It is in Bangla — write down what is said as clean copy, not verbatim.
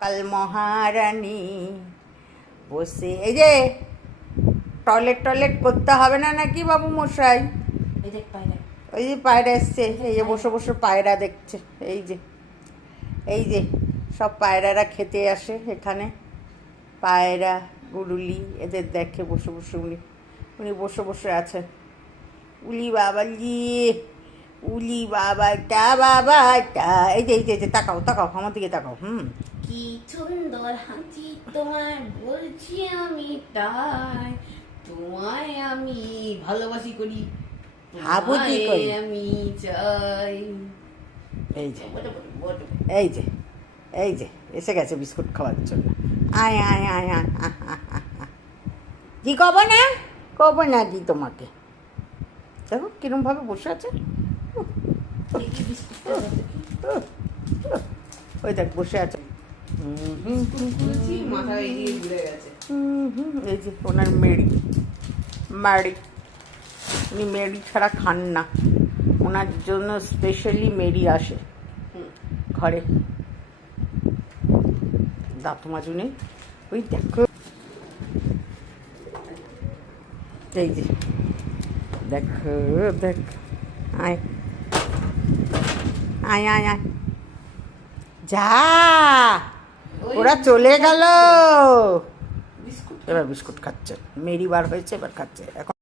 কাল মহারানী বসে এই যে টয়লেট করতে হবে না নাকি বাবু মশাই? এই দেখ পায়রা, ওই যে পায়রা এসছে, এই যে বসে বসে পায়রা দেখছে। এই যে সব পায়রারা খেতে আসে এখানে, পায়রা গুরুলি এদের দেখে বসে বসে উনি বসে বসে আছেন। উলি বাবাটা এই যে তাকাও আমার দিকে তাকাও। কি সুন্দর হাসি তোমার, বলছি আমি তাই, তোমায় আমি ভালোবাসি করি, হাবুজি করি। তোমায় আমি চাই। এই যে এসে গেছে বিস্কুট খাওয়ার জন্য। আয় কি কব না কি তোমাকে, দেখো কিরম ভাবে বসে আছে। দেখি বিস্কুটটা দেখি। ওই দেখ বসে আছে। খুলছি, মাথা এগিয়ে ঘুরে গেছে। এই যে ওনার মেরি, উনি মেরি ছাড়া খান না, ওনার জন্য স্পেশালি মেরি আসে ঘরে। দাঁত মাজুনে ওই দেখো, এই যে দেখো আয় যা, ওরা চলে গেল। এবার বিস্কুট খাচ্ছে, মেরি বার হয়েছে, এবার খাচ্ছে এখন।